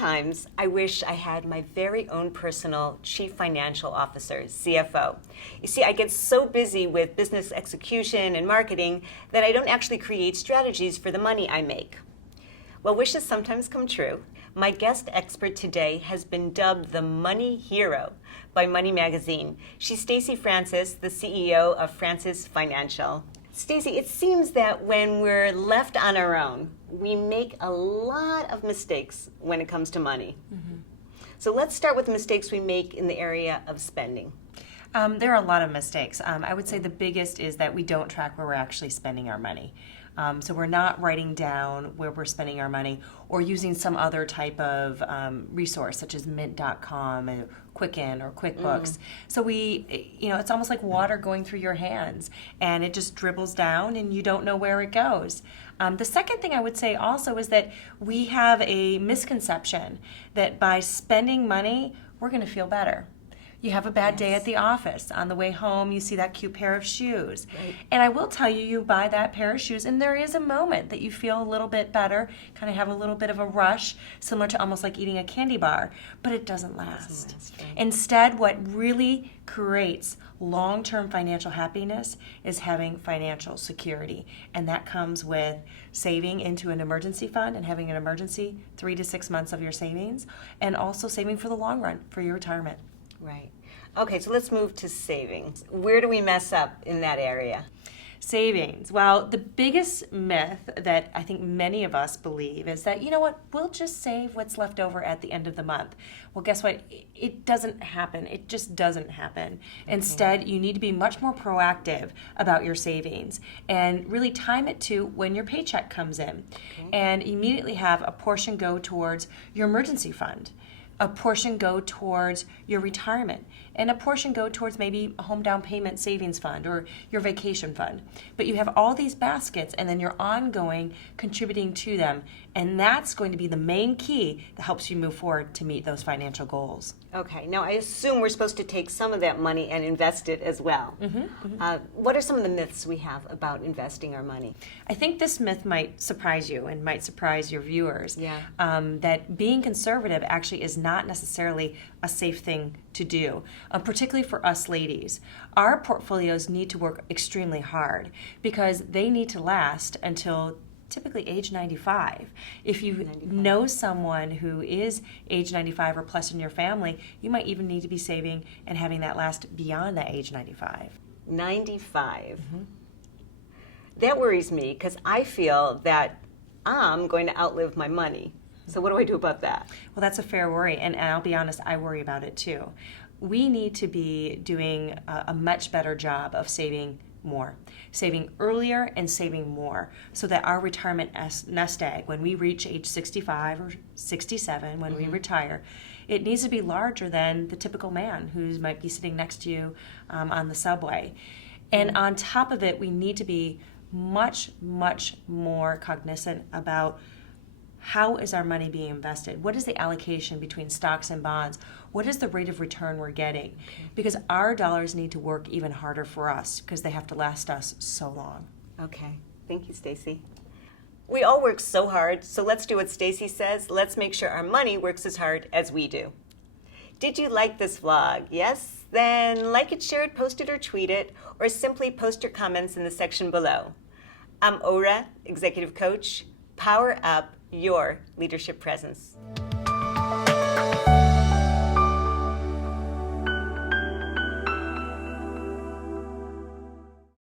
Sometimes I wish I had my very own personal chief financial officer, CFO. You see, I get so busy with business execution and marketing that I don't actually create strategies for the money I make. Well, wishes sometimes come true. My guest expert today has been dubbed the Money Hero by Money Magazine. She's Stacy Francis, the CEO of Francis Financial. Stacy, it seems that when we're left on our own, we make a lot of mistakes when it comes to money. Mm-hmm. So let's start with the mistakes we make in the area of spending. There are a lot of mistakes. I would say the biggest is that we don't track where we're actually spending our money. So we're not writing down where we're spending our money or using some other type of resource such as mint.com and Quicken or QuickBooks. So it's almost like water going through your hands and it just dribbles down and you don't know where it goes. The second thing I would say also is that we have a misconception that by spending money, we're going to feel better. You have a bad day at the office. On the way home, you see that cute pair of shoes. Right. And I will tell you, you buy that pair of shoes, and there is a moment that you feel a little bit better, kind of have a little bit of a rush, similar to almost like eating a candy bar, but it doesn't last. Right. Instead, what really creates long-term financial happiness is having financial security. And that comes with saving into an emergency fund and having an emergency 3 to 6 months of your savings, and also saving for the long run for your retirement. Right. Okay, so let's move to savings. Where do we mess up in that area? Savings. Well, the biggest myth that I think many of us believe is that, you know what, we'll just save what's left over at the end of the month. Well, guess what? It doesn't happen. It just doesn't happen. Instead, you need to be much more proactive about your savings and really time it to when your paycheck comes in. And immediately have a portion go towards your emergency fund, a portion go towards your retirement, and a portion go towards maybe a home down payment savings fund or your vacation fund. But you have all these baskets and then you're ongoing contributing to them, and that's going to be the main key that helps you move forward to meet those financial goals. Okay, now I assume we're supposed to take some of that money and invest it as well. What are some of the myths we have about investing our money? I think this myth might surprise you and might surprise your viewers. Yeah. That being conservative actually is not necessarily a safe thing to do, particularly for us ladies. Our portfolios need to work extremely hard because they need to last until typically age 95. If you know someone who is age 95 or plus in your family, you might even need to be saving and having that last beyond that age 95. 95. That worries me because I feel that I'm going to outlive my money. So what do I do about that? Well, that's a fair worry, and I'll be honest, I worry about it too. We need to be doing a much better job of saving more, saving earlier and saving more, so that our retirement nest egg, when we reach age 65 or 67, when we retire, it needs to be larger than the typical man who might be sitting next to you on the subway. And on top of it, we need to be much, much more cognizant about how is our money being invested? What is the allocation between stocks and bonds? What is the rate of return we're getting? Because our dollars need to work even harder for us because they have to last us so long. Okay. Thank you, Stacy. We all work so hard, so let's do what Stacy says. Let's make sure our money works as hard as we do. Did you like this vlog? Yes? Then like it, share it, post it, or tweet it, or simply post your comments in the section below. I'm Ora, Executive Coach. Power up your leadership presence.